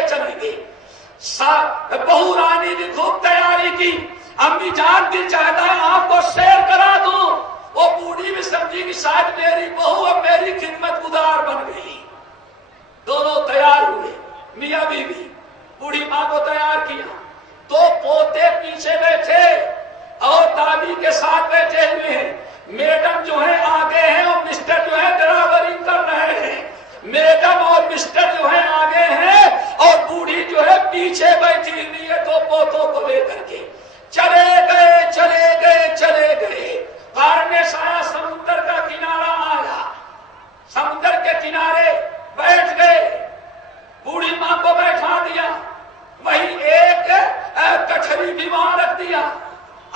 لیے چلیں گے. بہو رانی نے خوب تیاری کی. امی جان دل چاہتا ہے آپ کو سیر کرا دوں. وہ بوڑھی بھی سمجھی کہ شاید میری بہو اب میری خدمت گزار بن گئی. دونوں تیار ہوئے, میاں بیوی. بوڑھی ماں کو تیار کیا تو پوتے پیچھے بیٹھے اور دادی کے ساتھ بیٹھے ہوئے ہیں. میڈم جو ہے آگے ہیں اور مسٹر جو ہے ڈرائیوری کر رہے ہیں. میڈم اور مسٹر جو ہے آگے ہیں اور بوڑھی جو ہے پیچھے بیٹھی ہوئی ہے دو پوتوں کو لے کر کے. چلے گئے چلے گئے چلے گئے. قرن سایہ سمندر کا کنارہ آیا. سمندر کے کنارے بیٹھ گئے. بوڑھی ماں کو بیٹھا دیا. وہی ایک کٹھری بھی وہاں رکھ دیا.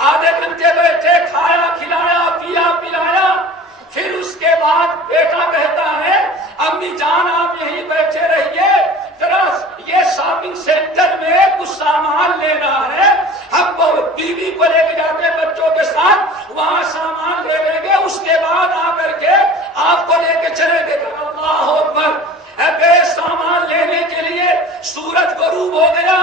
آدھے گھنٹے بیٹھے, کھایا کھلایا پیا پلایا. پھر اس کے بعد بیٹا کہتا ہے امی جان آپ یہیں بیٹھے رہیے, ذرا یہ شاپنگ سینٹر میں کچھ سامان لینا ہے. ہم بیوی کو لے کے جاتے ہیں بچوں کے ساتھ, وہاں سامان لے لیں گے, اس کے بعد آ کر کے آپ کو لے کے چلیں گے. اللہ اکبر. گئے سامان لینے کے لیے. سورج غروب ہو گیا,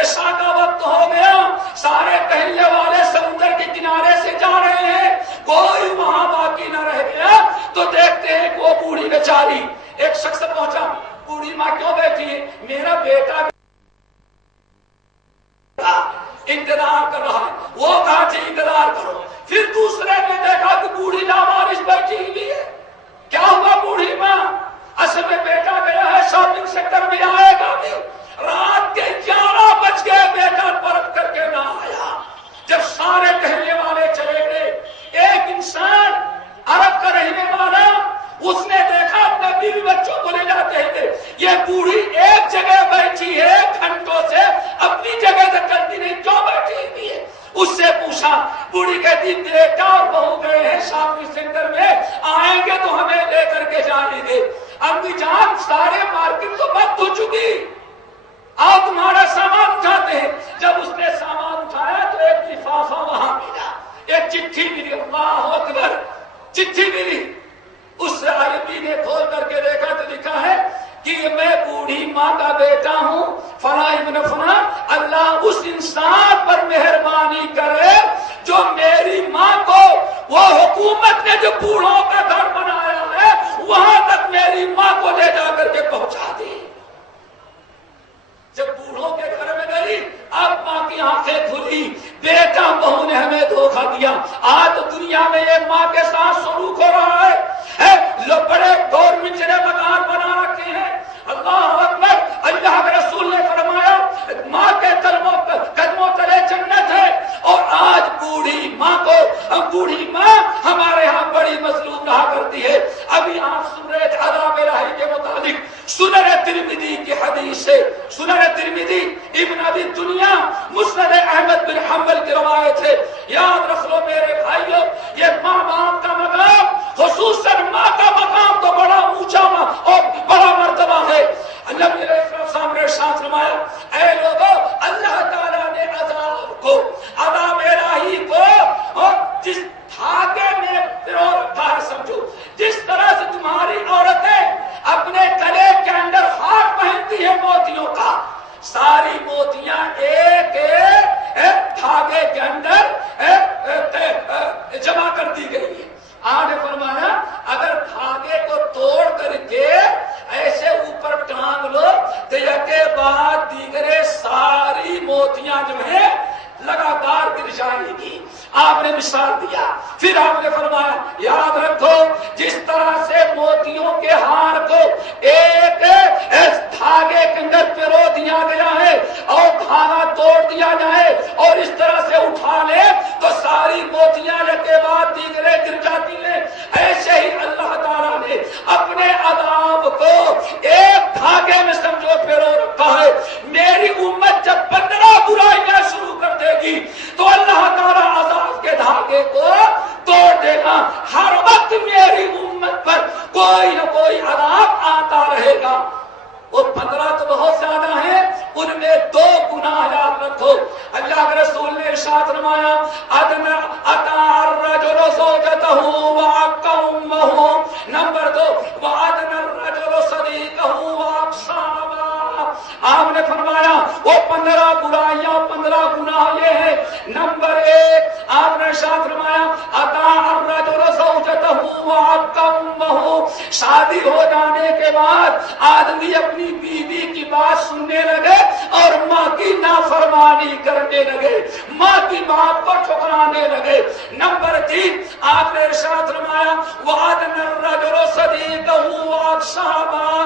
عشاء کا وقت ہو گیا. سارے ٹہلنے والے سمندر کے کنارے سے جا رہے ہیں, کوئی وہاں باقی نہ رہ گیا. تو دیکھتے ہیں کہ وہ بوڑھی بیچاری. ایک شخص پہنچا, بوڑھی ماں کیوں بیٹھی ہے؟ میرا بیٹا انتظار کر رہا ہے. وہ کہا کہ انتظار کرو. پھر دوسرے نے دیکھا کہ بوڑھی لاوارث بیٹھی ہوئی ہے. کیا ہوا بوڑھی ماں؟ اصل میں بیٹا گیا ہے شاپنگ سینٹر میں, آئے گا نہیں. رات کے 11 بج گئے, بیٹا پرت کر کے نہ آیا. جب سارے ٹہلنے والے چلے گئے, ایک انسان عرب کا رہنے والا, اس نے دیکھا اپنے بیوی بچوں کو لے جاتے ہیں. یہ بوڑھی ایک جگہ بیٹھی ہے گھنٹوں سے, اپنی جگہ سے کرتی نہیں, کیوں بیٹھی ہوئی ہے؟ اس سے پوچھا. بوڑھی کہتی بیٹا اور بہو گئے ہیں شاپنگ سینٹر میں, آئیں گے تو ہمیں لے کر کے جانے دے. امی جان سارے مارکیٹ تو بند ہو چکی, آؤ تمہارا سامان اٹھاتے ہیں. جب اس نے سامان اٹھایا تو ایک لفافہ وہاں ملا, ایک چٹھی ملی. اللہ اکبر. چٹھی ملی. اس عربی نے کھول کر کے دیکھا تو لکھا ہے کہ میں بوڑھی ماں کا بیٹا ہوں, فلاں ابن فلاں. اللہ اس انسان پر مہربانی کرے جو میری ماں کو, وہ حکومت نے جو بوڑھوں کا گھر بنایا ہے وہاں تک میری ماں کو لے جا کر کے پہنچا دی. جب بوڑھوں کے گھر میں گئی, اب ماں کی آنکھیں کھلی, بیٹا بہو نے ہمیں دھوکہ دیا. آج دنیا میں یہ ماں کے ساتھ سلوک ہو رہا ہے. بڑے گورنمنٹ نے مکان بنا رکھے ہیں. اللہ اکبر. اللہ کے رسول نے فرمایا ماں کے قدموں تلے جنت ہے. اور آج بوڑھی ماں کو, بوڑھی ماں ہمارے ہاں بڑی مظلوم رہا کرتی ہے. ابھی آپ سن رہے تھے عذاب الہی کے متعلق سنن ترمذی کی حدیث ہے. سنن ترمذی ابن ابی دنیا مسند احمد بن حنبل کی روایت ہے. یاد رکھ لو میرے بھائیو, یہ ماں باپ کا مقام, خصوصاً ماں کا مقام تو بڑا اونچا اور بڑا مرتبہ ہے. نبی علیہ السلام نے ارشاد فرمایا, اے لوگوں, اللہ تعالیٰ نے عذاب الہی کو اور جس دھاگے میں پرو رکھا ہے, سمجھو جس طرح سے تمہاری عورتیں اپنے گلے کے اندر ہار پہنتی ہے موتیوں کا, ساری موتیاں ایک دھاگے کے اندر جمع کر دی گئی ہے. آپ نے فرمایا اگر دھاگے کو توڑ کر کے ایسے اوپر ٹانگ لو تو یکے بعد دیگرے ساری موتیاں جو ہے لگاتار گر جائے گی. آپ نے مثال دیا. پھر آپ نے فرمایا یاد رکھو جس طرح سے موتیوں کے ہار کو ایک دھاگے کے اندر پرو دیا گیا ہے اور دھاگا توڑ دیا جائے اور اس طرح سے اٹھا لے تو ساری موتیاں کے بعد دیگرے گر جاتی ہیں, ایسے ہی اللہ تعالیٰ نے اپنے عذاب کو ایک دھاگے میں سمجھو پرو رکھا ہے. میری امت جب 15 برائیاں شروع کر دے گی تو اللہ تعالیٰ عذاب کے دھاگے کو توڑ دے گا. ہر وقت میری امت پر کوئی نہ کوئی عذاب آتا رہے گا. وہ 15 تو بہت زیادہ ہیں, ان میں 2 گناہ یاد رکھو. اللہ کے رسول نے ارشاد فرمایا اطاع الرجل زوجته وعق امه. نمبر 2 وعدنا الرجل صديقه واقصى. آپ نے شادی ہو جانے کے بعد آدمی اپنی بیوی کی بات سننے لگے اور ماں کی نافرمانی کرنے لگے، ماں کی بات کو ٹھکرانے لگے۔ نمبر 3 آپ نے ارشاد فرمایا وَعَدْنَ الرَّجُلُ صَدِيقَهُ وَأَصْحَابَهُ،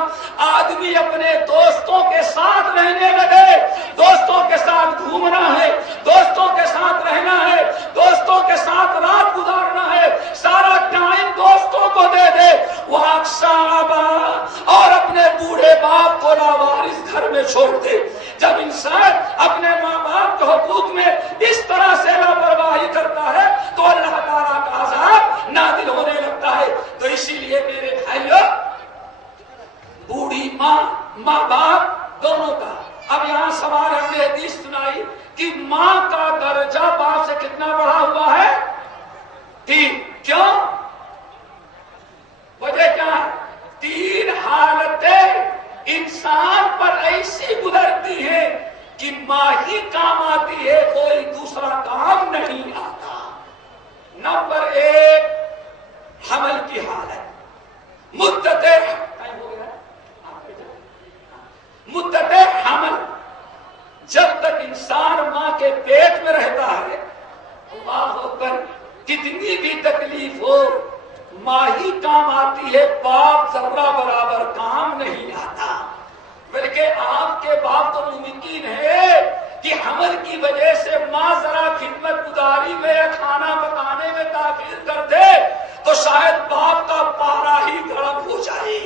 آدمی اپنے دوستوں کے ساتھ رہنے لگے، دوستوں کے ساتھ گھومنا ہے، دوستوں کے ساتھ رہنا ہے، دوستوں کے ساتھ رات گزارنا ہے، سارا ٹائم دوستوں کو دے دے۔ وَأَصْحَابَهُ، اور اپنے بوڑھے باپ کو لاوارث گھر میں چھوڑ دے۔ جب انسان اپنے ماں باپ کے حقوق میں اس طرح سے لاپرواہی کرتا ہے تو اللہ تعالیٰ کا عذاب نازل ہونے لگتا ہے۔ تو اسی لیے میرے بھائیوں، بوڑھی ماں، ماں باپ دونوں کا، اب یہاں سوال ہم نے حدیث سنائی کہ ماں کا درجہ باپ سے کتنا بڑھا ہوا ہے؟ 3۔ کیوں؟ وجہ کیا ہے؟ 3 حالتیں انسان پر ایسی گزرتی ہیں کہ ماں ہی کام آتی ہے، کوئی دوسرا کام نہیں آتا۔ نمبر 1 حمل کی حالت، مدت حمل، جب تک انسان ماں کے پیٹ میں رہتا ہے، اللہ اکبر، کتنی بھی تکلیف ہو ماں ہی کام آتی ہے، باپ ذرہ برابر کام نہیں آتا۔ بلکہ آپ کے باپ تو ممکن ہے کہ حمل کی وجہ سے ماں ذرا خدمت گزاری میں یا کھانا پکانے میں تاخیر کر دے تو شاید باپ کا پارا ہی گرم ہو جائے،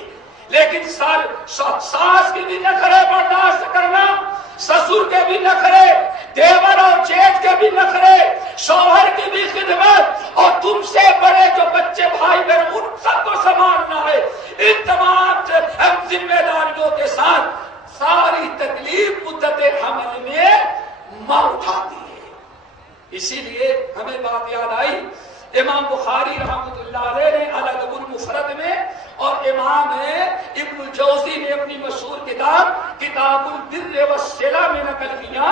لیکن ساس کی بھی نخرے برداشت کرنا، سسر کے بھی نخرے، دیور اور جیٹھ کے بھی نخرے، شوہر کی بھی خدمت، اور تم سے بڑے جو بچے بھائی بہن ان سب کو سنبھالنا ہے۔ ان تمام ذمہ داریوں کے ساتھ ساری تکلیف مدت حمل میں ماں اٹھاتی ہے۔ اسی لیے ہمیں بات یاد آئی، امام بخاری رحمۃ اللہ علیہ نے الادب المفرد میں اور امام ابن الجوزی نے اپنی مشہور کتاب البر والصلہ میں نقل کیا،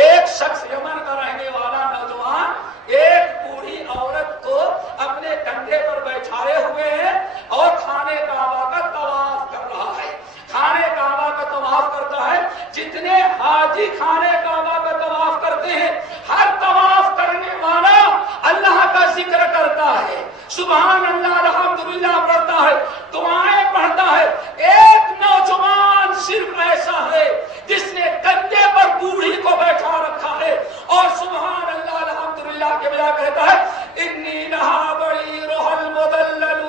ایک شخص یمن کا رہنے والا نوجوان ایک بوڑھی عورت کو اپنے کندھے پر بیٹھائے ہوئے ہے اور خانہ کعبہ کا طواف کر رہا ہے۔ خانہ کعبہ کا طواف کرتا ہے، جتنے حاجی خانہ کعبہ کا طواف کرتے ہیں، ہر طواف کرنے والا اللہ کا ذکر کرتا ہے، سبحان اللہ الحمدللہ پڑھتا ہے، دعائیں پڑھتا ہے۔ ایک نوجوان صرف ایسا ہے جس نے کندھے پر بوڑھی کو بیٹھا رکھا ہے اور سبحان اللہ الحمدللہ کے بجائے کہتا ہے انی لہا بعیرها المدلل،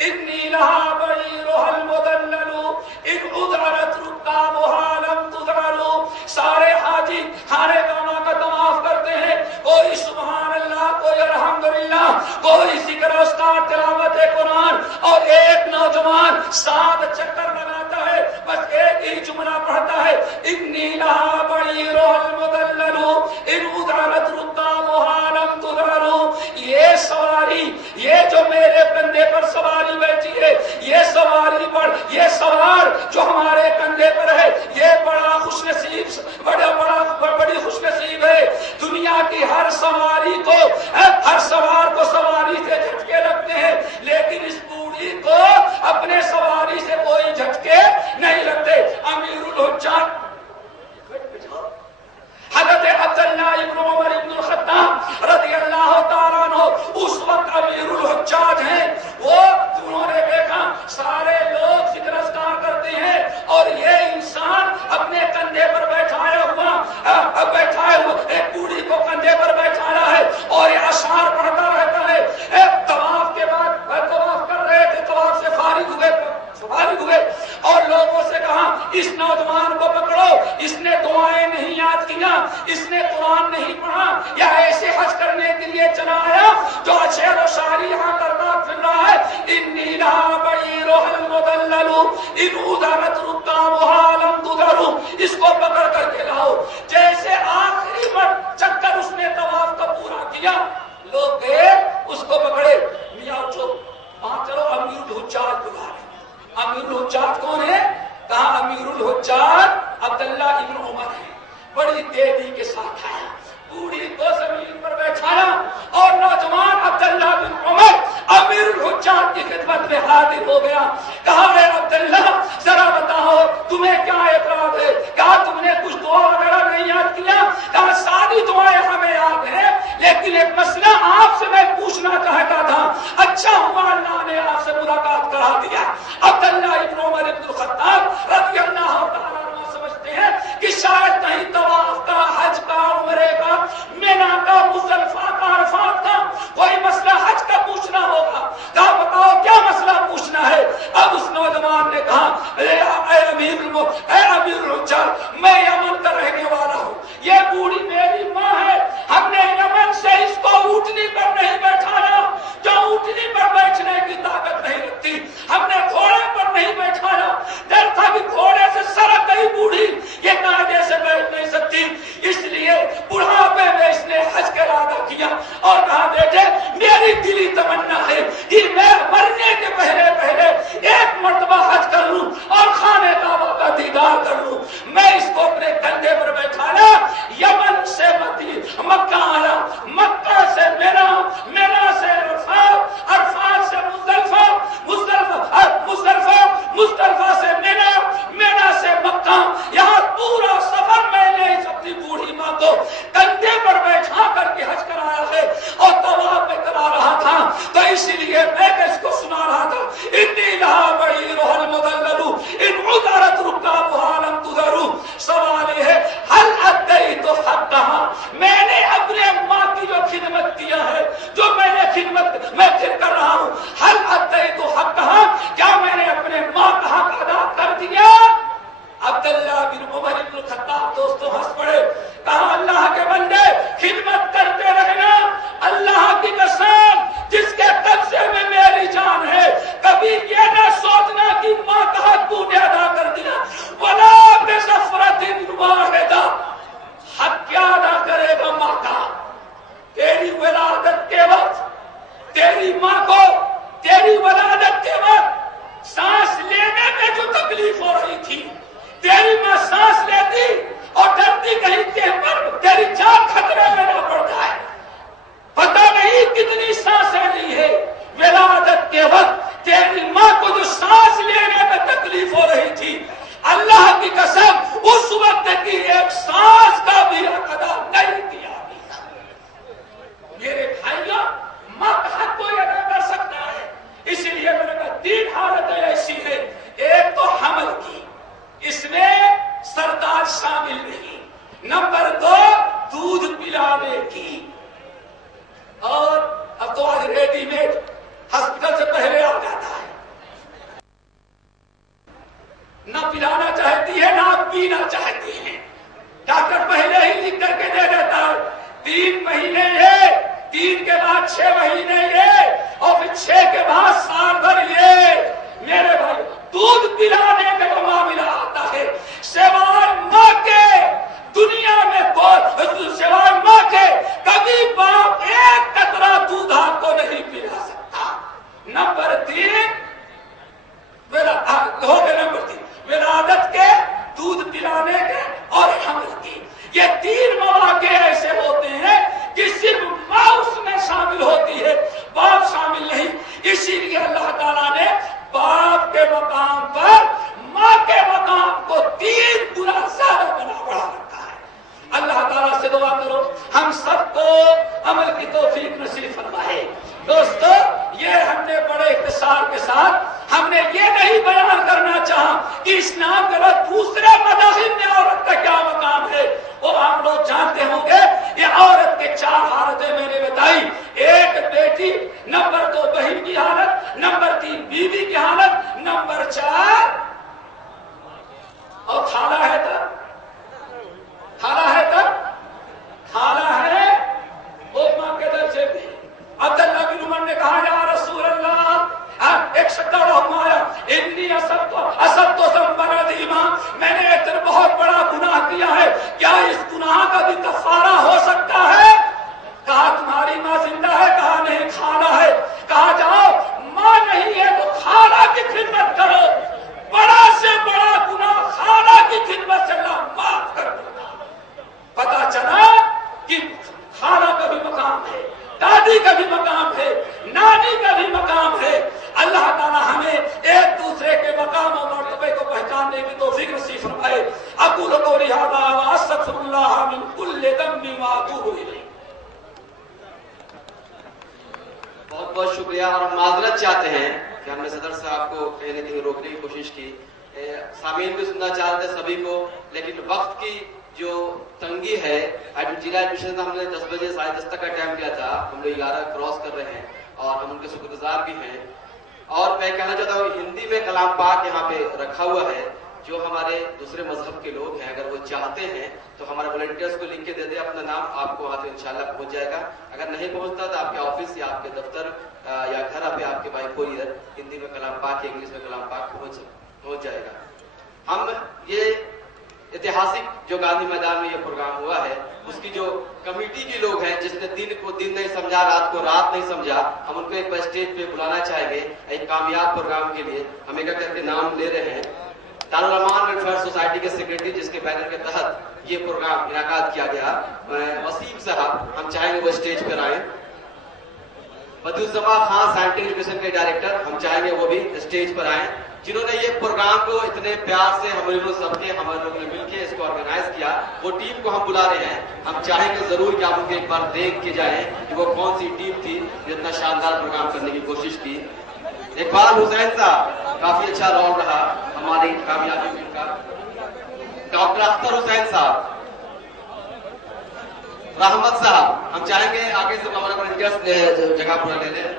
انی لہا بعیرها المدلل ان ادرت رکابها لم تدرل۔ سارے حاجی خانہ کعبہ کا طواف کرتے ہیں، کوئی سبحان اللہ، کوئی الحمدللہ، کوئی ذکر اذکار تلاوت قرآن، اور ایک نوجوان 7 چکر لگاتا ہے، بس ایک ہی جملہ پڑھتا ہے انی لہا بعیرها المدلل ان ادرت رکابها لم تدرل۔ یہ سواری، یہ جو میرے کندھے پر سواری بیٹھی ہے، یہ سواری پر، یہ سوار جو ہمارے کندھے پر ہے، یہ بڑا خوش نصیب، بڑی خوش نصیب ہے۔ دنیا کی ہر سواری کو، ہر سوار کو سواری سے جھٹکے لگتے ہیں، لیکن اس بوڑھی کو اپنے سواری سے کوئی جھٹکے نہیں لگتے۔ امیر الحجاج حضرت عبداللہ ابن عمر ابن الخطاب رضی اللہ تعالیٰ عنہ اس وقت امیر الحجاج ہیں، وہ انہوں نے دیکھا سارے لوگ ذکر اذکار کرتے ہیں اور یہ انسان اپنے کندھے پر بیٹھائے ہوا ایک بوڑھی کو کندھے پر بیٹھایا ہے اور یہ اشعار پڑھتا رہتا ہے۔ طواف کے بعد طواف کر رہے تھے، طواف سے فارغ ہوئے اور لوگوں سے کہا اس نوجوان کو پکڑو، اس نے دعائیں نہیں یاد کیا، اس نے قرآن نہیں پڑھا، یا ایسے حج کرنے کے لیے چلا آیا جو شعر و شاعری یہاں کرتا پھر رہا ہے انی لہا بعیرها المدلل ان ادرت رکابها لم تدرل۔ اس کو پکڑ کر کے لاؤ۔ جیسے آخری چکر اس نے طواف کا پورا کیا، لوگ گئے اس کو پکڑے، میاں اٹھو وہاں چلو امیر الحجاج بلا رہے۔ امیر الحجاج کون ہے؟ کہا امیر الحجاج عبداللہ ابن عمر ہے۔ بڑی تیزی کے ساتھ آیا، بوڑھی کو زمین پر بیٹھایا اور نوجوان عبداللہ بن عمر امیر الحجاج چاند کی خدمت میں حاضر ہو گیا. کہا اے عبداللہ ذرا بتاؤ تمہیں کیا اعتراض ہے؟ کہا تم نے کچھ دعا وغیرہ نہیں یاد کیا؟ کہا ساری دعائیں ہمیں یاد ہیں لیکن ایک مسئلہ آپ سے میں پوچھنا چاہتا تھا. اچھا ہوا اللہ نے آپ سے ملاقات کرا دیا. عبداللہ ابن عمر ابن الخطاب رضی اللہ تعالیٰ عنہ سمجھتے ہیں کہ شاید نہیں طواف کا، حج کا، عمرے کا، مینا کا، مزدلفہ کا، عرفات کا کوئی مسئلہ حج کا پوچھنا ہوگا. کہا بتاؤ کیا مسئلہ پوچھنا ہے؟ اب اس نوجوان نے کہا اے امیر الحجاج میں یمن کا رہنے والا ہوں، یہ بوڑھی میری ماں ہے، ہم نے یمن سے اس کو اونٹنی پر نہیں بیٹھایا جو اونٹنی پر بیٹھنے کی طاقت نہیں رکھتی، ہم نے گھوڑے پر نہیں بیٹھایا، ڈر تھا کہ گھوڑے سے سرک گئی بوڑھی یہ قاعدے سے بیٹھ نہیں سکتی، اس لیے بڑھاپے میں اس نے حج کا ارادہ کیا اور کہا بیٹے میری دلی تمنا ہے کہ میں مرنے کے پہلے ایک مرتبہ حج کر لوں اور خانہ کعبہ کا دیدار کر لوں. میں اس کو اپنے کندھے پر بیٹھایا، یمن سے مکہ آیا، مکہ سے مینا، مینا سے عرفات، عرفات سے مزدلفہ، مزدلفہ سے مینا، مینا سے مکہ. یہاں پورا سفر میں نے اس اپنی بوڑھی ماں کو کندھے پر بیٹھا کر کے حج کرایا ہے اور طواف میں کرا رہا تھا. تو اسی لیے میں اس کو سنا رہا تھا انی لہا بعیرها المدلل ان عذرت رکابها لم تذروا. سوال یہ ہے هل ادیت حقها، میں نے اپنے ماں کی جو خدمت کیا ہے، جو میں نے خدمت میں پھر کر رہا ہوں، هل ادیت حقها، کیا میں نے اپنے ماں کا حق ادا کر دیا؟ عبداللہ بن عمر بن الخطاب دوستوں ہنس پڑے. کہا اللہ کے بندے خدمت کرتے رہنا، اللہ کی قسم جس کے قبضے میں میری جان ہے کبھی یہ نہ سوچنا کہ ماں کا حق تو نے ادا کر دیا. ولا بصفرۃ واحدہ، حق کیا ادا کرے گا ماں کا؟ تیری ولادت کے وقت تیری ماں کو تیری ولادت کے وقت سانس لینے میں جو تکلیف ہو رہی تھی، تیری ماں سانس لیتی اور ڈرتی کہیں تیری جان خطرے میں نہ پڑ جائے. پتہ نہیں کتنی سانسیں لی ہے ولادت کے وقت تیری ماں کو جو سانس لینے میں تکلیف ہو رہی تھی، اللہ کی قسم اس وقت کی ایک سانس کا بھی حق ادا نہیں کیا. میرے بھائیوں ماں کا حق کوئی ادا کر سکتا ہے، اسی لیے میں نے کہا تین حالتیں ایسی ہیں. ایک تو حمل کی، اس میں سردار شامل نہیں. نمبر دو دودھ پلانے کی، اور اب تو آج ریڈی میڈ ہاسپٹل سے پہلے آ جاتا ہے، نہ پلانا چاہتی ہے نہ پینا چاہتی ہے، ڈاکٹر پہلے ہی لکھ کر کے دے دیتا ہے 3 مہینے یہ، 3 کے بعد 6 مہینے یہ، اور پھر 6 کے بعد سال بھر یہ. میرے بھائی دودھ پلانے کا جو معاملہ آتا ہے سوائے ماں کے دنیا میں سوائے ماں کے کبھی باپ ایک قطرہ دودھ آپ کو نہیں پلا سکتا. نمبر 3 ولادت کے، دودھ پلانے کے اور حمل کی. یہ 3 مواقع ایسے ہوتے ہیں کہ صرف ماں اس میں شامل ہوتی ہے، باپ شامل نہیں. اسی لیے اللہ تعالیٰ نے باپ کے مقام پر ماں کے फरमाए। अक़ूलु क़ौली हाज़ा व अस्तग़फ़िरुल्लाह मिन कुल्लि ज़ंबिन व अतूबु इलैह। बहुत बहुत शुक्रिया। और हम माजरत चाहते हैं कि हमने सदर साहब को कहीं न कहीं रोकने की कोशिश की, सामीन भी सुनना चाहते सभी को, लेकिन वक्त की जो तंगी है, जिला एडमिशन हमने 10 बजे 10:30 तक का टाइम किया था, हम लोग 11 क्रॉस कर रहे हैं और हम उनके शुक्रगुजार भी हैं। और मैं कहना चाहता हूँ हिंदी में कलाम पाक यहाँ पे रखा हुआ है, जो हमारे दूसरे मजहब के लोग हैं अगर वो चाहते हैं तो हमारे वॉलंटियर्स को लिख के दे दे अपना नाम, आपको वहाँ पे इंशाल्लाह पहुँच जाएगा। अगर नहीं पहुँचता तो आपके ऑफिस या आपके दफ्तर या घर पे आपके बाई कोरियर हिंदी में कलाम पाक, इंग्लिश में कलाम पाक पहुँच जाएगा। हम ये ऐतिहासिक जो गांधी मैदान में ये प्रोग्राम हुआ है, उसकी जो कमेटी के लोग हैं जिसने दिन को दिन नहीं समझा, रात को रात नहीं समझा, हम उनको एक बार स्टेज पे बुलाना चाहेंगे एक कामयाब प्रोग्राम के लिए। हम एक करके नाम ले रहे हैं। दारुल अमान वेलफेयर सोसाइटी के सेक्रेटरी जिसके बैनर के तहत ये प्रोग्राम इनाकाद किया गया, वसीम साहब, हम चाहेंगे वो स्टेज पर आए। बदुज़्ज़मा खान साइंटिफिक एजुकेशन के डायरेक्टर, हम चाहेंगे वो भी स्टेज पर आए, जिन्होंने ये प्रोग्राम को इतने प्यार से हम लोग ने मिलकर इसको ऑर्गेनाइज किया। वो टीम को हम बुला रहे हैं। हम चाहेंगे जरूर कि आप उनको एक बार देख के जाएं कि वो कौन सी टीम थी जो इतना शानदार प्रोग्राम करने की कोशिश की। इकबाल हुसैन साहब, काफी अच्छा रोल रहा हमारी कामयाबी में इनका। डॉक्टर अख्तर हुसैन साहब, रहमत साहब, हम चाहेंगे आगे से हमारे वॉलंटियर्स जगह पूरा ले लें।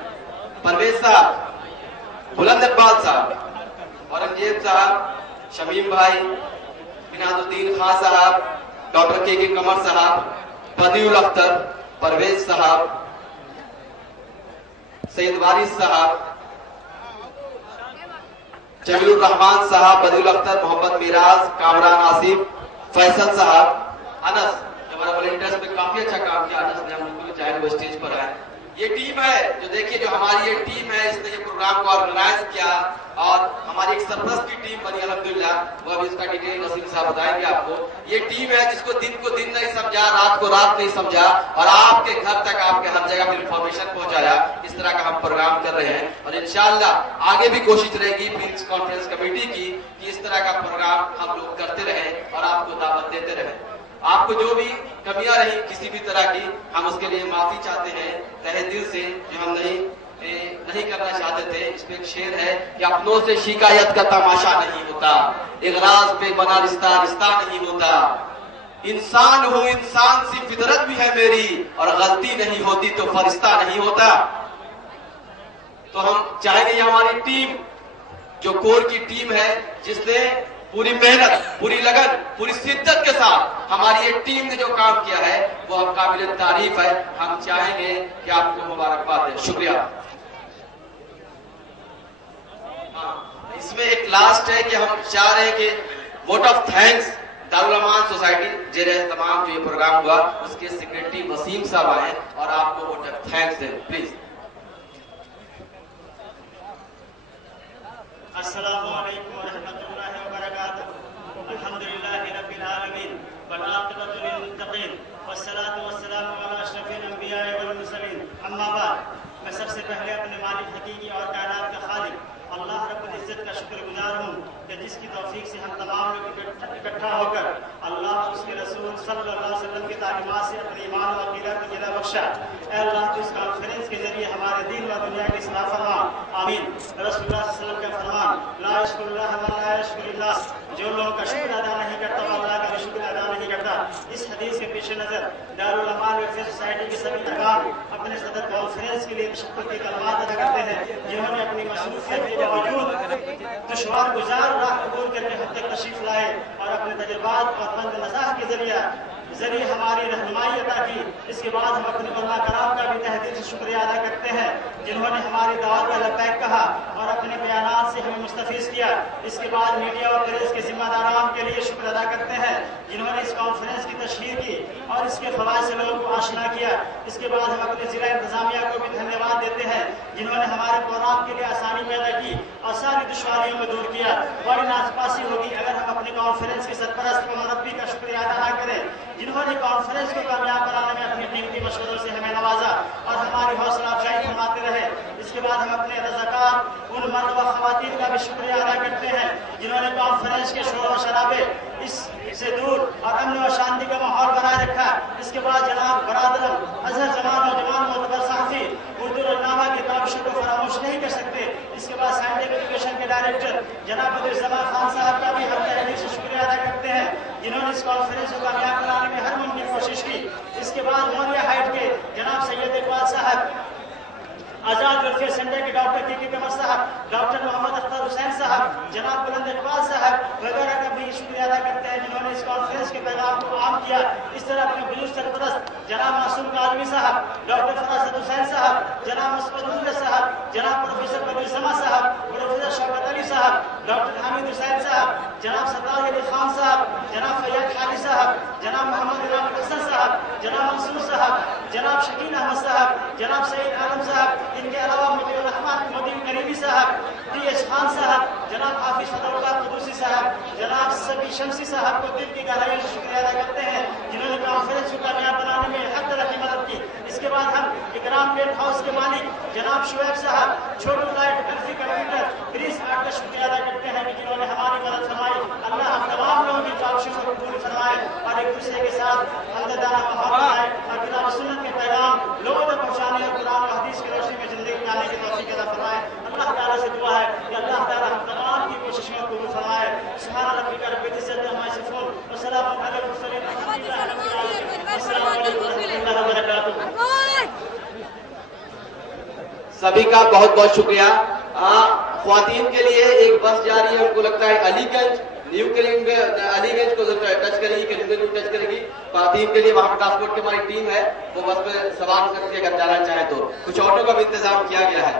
परवेज साहब, बुलंद इकबाल साहब, औरंगजेब साहब, शमीम भाई, बिनादुद्दीन खान साहब, डॉक्टर के कमर साहब, बदीउल अख्तर, परवेज साहब, सैयद वारिस साहब, जमीलुर रहमान साहब, बदीउल अख्तर, मोहम्मद मिराज, कामरान आसिफ, फैसल साहब, अनस, हमारा वॉलंटियर्स पे काफी अच्छा काम किया। अनस ने हम लोग चाहे वो स्टेज पर आए। ये टीम है जो देखिए, जो हमारी ये टीम है, इसने ये प्रोग्राम को ऑर्गेनाइज किया और हमारी एक सरपरस्त की टीम बनी अल्हम्दुलिल्लाह, वो अभी इसका डिटेल वसीम साहब बताएंगे आपको। ये टीम है जिसको दिन को दिन नहीं समझा, रात को रात नहीं समझा और आपके घर तक, आपके हर जगह पर इंफॉर्मेशन पहुंचाया। इस तरह का हम प्रोग्राम कर रहे हैं और इंशाअल्लाह आगे भी कोशिश रहेगी प्रिंस कॉन्फ्रेंस कमेटी की कि इस तरह का प्रोग्राम हम लोग करते रहे और आपको दावत देते रहे। आपको जो भी कमियां रही किसी भी तरह की, हम उसके लिए माफी चाहते हैं तहे दिल से, जो हम नहीं करना चाहते थे। इसमें एक शेर है कि अपनों से शिकायत का तमाशा नहीं होता, इगराज पे बना रिश्ता रिश्ता नहीं होता, इंसान हूँ इंसान सी फितरत भी है मेरी, और गलती नहीं होती तो फरिश्ता नहीं होता। तो हम चाहेंगे ये हमारी टीम जो कोर की टीम है, जिसने पूरी मेहनत, पूरी लगन, पूरी शिद्दत के साथ हमारी ये टीम ने जो काम किया है वो हम काबिल तारीफ है। हम चाहेंगे कि आपको मुबारकबाद दें। शुक्रिया। इसमें एक लास्ट है कि हम चाह रहे हैं कि vote of thanks Darul Aman society जेरे तमाम जो ये प्रोग्राम हुआ उसके सेक्रेटरी वसीम साहब आए और आपको वोट ऑफ थैंक्स दें प्लीज। अस्सलामु अलैकुम व रहमतुल्लाहि व बरकातुहू। अल्हम्दुलिल्लाहि रब्बिल आलमीन वल आक़िबतु लिल मुत्तक़ीन वस्सलातु वस्सलामु अला अशरफिल अंबिया वल मुरसलीन। अम्मा बाद, मैं सबसे पहले अपने मालिक हकीकी और कायनात का खालिक अल्लाह रब्बुल इज्जत का शुक्रगुजार हूँ कि जिसकी तौफीक से हम तमाम लोग इकट्ठा होकर अल्लाह और उसके रसूल सल्लल्लाहु अलैहि वसल्लम की तालीमात से अपने ईमान और अक़ीदा को जिला बख्शा। ऐ अल्लाह, तो इस कॉन्फ्रेंस के जरिए हमारे दीन व दुनिया की इस्लाह फरमा। आमीन। रसूलुल्लाह सल्लल्लाहु अलैहि वसल्लम का फरमान, ला यश्कुरुल्लाह मन ला यश्कुरिल्लाह, जो लोग का शुक्र अदा नहीं करता वो अल्लाह का भी शुक्र अदा नहीं करता। इस हदीस के पेश नजर दारुल अमान वेलफेयर सोसाइटी के सभी अरकान अपने सदर कॉन्फ्रेंस के लिए तशक्कुर की कलमात अदा करते हैं, जिन्होंने अपनी मसरूफियत के बावजूद दुश्वार गुजार राह कबूल करके हम तक तशरीफ लाए और अपने तजुर्बात और फंद नज़ाह के जरिए हमारी रहनुमाई अदा की। इसके बाद हम अपने उलमा कराम का भी तहे दिल से शुक्रिया अदा करते हैं, जिन्होंने हमारी दावत का लब्बैक कहा और अपने बयानात से हमें मुस्तफीज किया। इसके बाद मीडिया और प्रेस के जिम्मेदारान के लिए शुक्र अदा करते हैं, जिन्होंने इस कॉन्फ्रेंस की तशहीर की और इसके फवाइद से लोगों को आशना किया। इसके बाद हम अपने जिला इंतजामिया को भी धन्यवाद देते हैं, जिन्होंने हमारे प्रोग्राम के लिए आसानी पैदा की और सारी दुश्वारियों को दूर किया। बड़ी नासपासी होगी अगर हम अपने कॉन्फ्रेंस के सरपरस्त व मुरब्बी का शुक्रिया अदा न करें, जिन्होंने कॉन्फ्रेंस को कामयाब बनाने में अपनी कीमती मशवरों से हमें नवाजा और हमारी हौसला अफजाई फरमाते रहे। इसके बाद हम अपने रज़ाकार उन मर्द व ख़वातीन का भी शुक्रिया अदा करते हैं, जिन्होंने कॉन्फ्रेंस के शोर व शराबे इस कॉन्फ्रेंस को कामयाब बनाने में हर मुमकिन कोशिश की। इसके बाद उमरिया हाइट के जनाब सैयद इकबाल साहब, आजाद वेलफेयर सेंटर के डॉक्टर के कमर साहब, डॉक्टर मोहम्मद अख्तर हुसैन साहब, जनाब बुलंद इकबाल साहब वगैरह का भी शुक्रिया अदा करते हैं जिन्होंने इस कॉन्फ्रेंस के पैगाम को आम किया। इस तरह अपने बुजुर्ग सरपरस्त जनाब मासूम काजमी साहब, डॉक्टर फरासत हुसैन साहब, जनाब मुस्बत साहब, जनाब प्रोफेसर बदरुल समा साहब, प्रोफेसर शौकत अली साहब, डॉक्टर हामिद हुसैन साहब, जनाब सत्तार अली खान साहब, जनाब फैयाद खाली साहब, जनाब मोहम्मद इमाम हसन साहब, जनाब मंसूर साहब, जनाब शकील अहमद साहब, जनाब सईद आलम साहब, इनके अलावा मुदीर रहमान मोदी करीमी साहब, टी.एच. खान साहब, जनाब हाफिज फतहुल्लाह कुदूसी साहब, जनाब सभी शमसी साहब को दिल की गहराई से शुक्रिया अदा करते हैं जिन्होंने कॉन्फ्रेंस को कामयाब बनाने में हर तरह की मदद की। इसके बाद हम इकराम टेंट हाउस के मालिक जनाब शुएब साहब, छोटू लाइट एल्फी कंप्यूटर ग्रीस आर्ट का शुक्रिया अदा करते हैं कि जिन्होंने हमारी मदद फरमाई। अल्लाह हम तमाम लोगों की ख्वाहिशों को कबूल फरमाए और एक दूसरे के साथ हमदर्दाना माहौल बनाए और किताब सुन्नत के पैगाम लोगों तक पहुंचाने और कुरान और हदीस की रोशनी में जिंदगी गुजारने की तौफीक अता फरमाए। अल्लाह ताला से दुआ है कि अल्लाह ताला हम तमाम की कोशिशों को कबूल फरमाए। सुभान रब्बिका रब्बिल इज्जति अम्मा यसिफून व सलामुन अलल मुरसलीन वल्हम्दुलिल्लाहि रब्बिल आलमीन। अस्सलामु अलैकुम व रहमतुल्लाहि व बरकातुहू। सभी का बहुत बहुत शुक्रिया। ख्वातीन के लिए एक बस जा रही है, उनको लगता है अलीगंज न्यू अलीगंज को टच करेगी, न्यू टच करेगी। ख्वातीन के लिए वहां पर ट्रांसपोर्ट की हमारी टीम है, वो बस में सवार हो सकती है अगर जाना चाहे तो। कुछ ऑटो का भी इंतजाम किया गया है।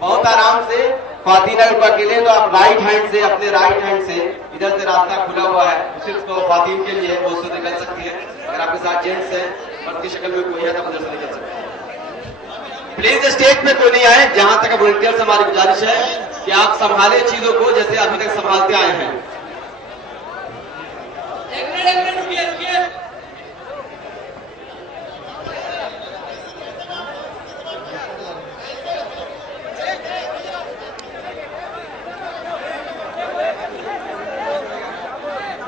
बहुत आराम से ख्वातीन अगर अकेले तो आप राइट हैंड से, अपने राइट हैंड से इधर से रास्ता खुला हुआ है, सिर्फ तो ख्वातीन के लिए वो उससे निकल सकती है। अगर आपके साथ जेंट्स है, मर्द की शक्ल में कोई है तो उधर से निकल सकते हैं। प्लीज स्टेज पे तो नहीं आए। जहां तक वॉलंटियर से हमारी गुजारिश है कि आप संभाले चीजों को जैसे अभी तक संभालते आए हैं। एक मिनट रुकिए।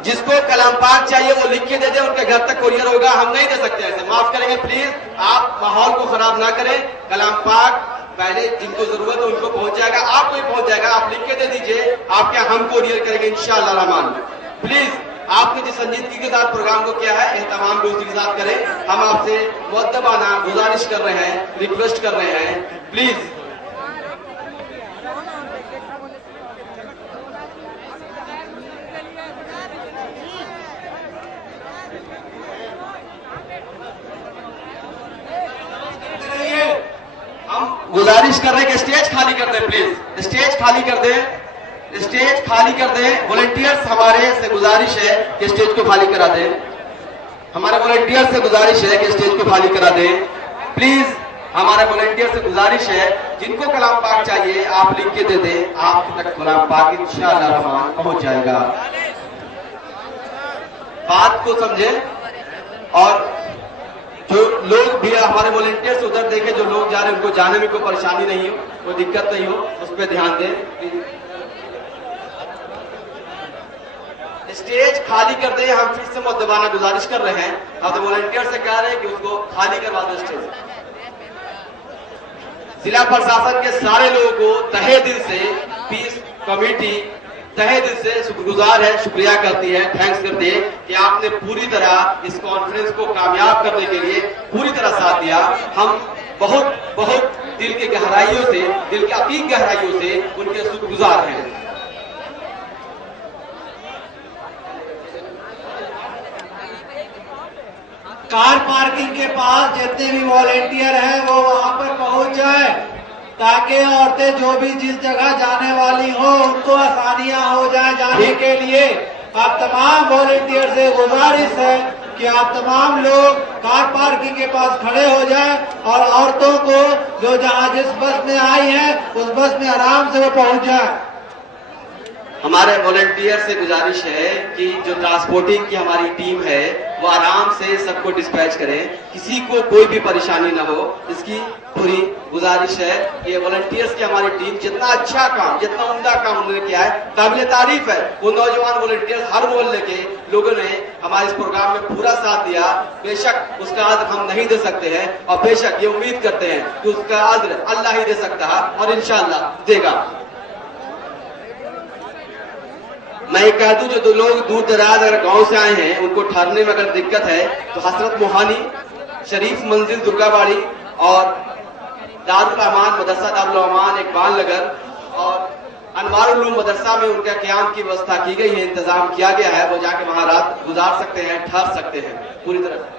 जिसको कलाम पाक चाहिए वो लिख के दे दे, उनके घर तक कोरियर होगा। हम नहीं दे सकते ऐसे, माफ करेंगे प्लीज। आप माहौल को खराब ना करें। कलाम पाक पहले जिनको जरूरत है उनको पहुंच जाएगा, आपको ही पहुंच जाएगा। आप लिख के दे दीजिए, आपके हम कोरियर करेंगे इंशाअल्लाह रहमान। प्लीज आपने जिस संजीदगी के साथ प्रोग्राम को किया है, एहतमाम भी उसी के साथ करें। हम आपसे मुअद्दबाना गुजारिश कर रहे हैं, रिक्वेस्ट कर रहे हैं, प्लीज। गुजारिश कर रहे हैं कि स्टेज खाली कर दें, प्लीज स्टेज खाली कर दें, स्टेज खाली कर दें। वॉलंटियर्स हमारे से गुजारिश है कि स्टेज को खाली करा दें। हमारे वॉलंटियर से गुजारिश है कि स्टेज को खाली करा दें, प्लीज। हमारे वॉलंटियर से गुजारिश है, जिनको कलाम पाक चाहिए आप लिख के दे दें, आप तक कलाम पाक इंशाअल्लाह रहमान पहुंच जाएगा। बात को समझे। और जो लोग भी हमारे वॉलंटियर्स उधर देखे, जो लोग जा रहे हैं उनको जाने में कोई परेशानी नहीं हो, कोई दिक्कत नहीं हो, उस पर ध्यान दें। स्टेज खाली कर दें। हम फिर से मुअद्दबाना गुजारिश कर रहे हैं, अब तो वॉलंटियर से कह रहे हैं कि उसको खाली करवा दो स्टेज। जिला प्रशासन के सारे लोगों को तहे दिल से पीस कमेटी तहे दिल से शुक्रगुजार है, शुक्रिया करती है, थैंक्स करती है कि आपने पूरी तरह इस कॉन्फ्रेंस को कामयाब करने के लिए पूरी तरह साथ दिया। हम बहुत बहुत दिल की गहराइयों से, दिल की अतीक गहराइयों से उनके शुक्रगुजार हैं। कार पार्किंग के पास जितने भी वॉलेंटियर हैं वो वहां पर पहुंच जाए, ताकि औरतें जो भी जिस जगह जाने वाली हो उनको आसानियां हो जाए जाने के लिए। आप तमाम वॉलेंटियर से गुजारिश है कि आप तमाम लोग कार पार्किंग के पास खड़े हो जाएं और औरतों को जो जहां जिस बस में आई है उस बस में आराम से वो पहुंच जाए। हमारे वॉलंटियर से गुजारिश है कि जो ट्रांसपोर्टिंग की हमारी टीम है वो आराम से सबको डिस्पैच करें, किसी को कोई भी परेशानी ना हो, इसकी पूरी गुजारिश है। ये वॉलंटियर्स की हमारी टीम जितना अच्छा काम, जितना उम्दा काम उन्होंने किया है, काबिल तारीफ है। वो नौजवान वॉलंटियर्स हर मोहल्ले के लोगों ने हमारे इस प्रोग्राम में पूरा साथ दिया। बेशक उसका आदर हम नहीं दे सकते हैं और बेशक ये उम्मीद करते हैं कि उसका आदर अल्लाह ही दे सकता है और इंशाअल्लाह देगा। मैं एक कह दूं, जो दो लोग दूर दराज अगर गांव से आए हैं उनको ठहरने में अगर दिक्कत है तो हसरत मोहानी, शरीफ मंजिल दुर्गाबाड़ी और दारुल अमान मदरसा दारुल अमान इकबाल नगर और अनवारुल उलूम मदरसा में उनका क़याम की व्यवस्था की गई है, इंतजाम किया गया है। वो जाके वहां रात गुजार सकते हैं, ठहर सकते हैं पूरी तरह।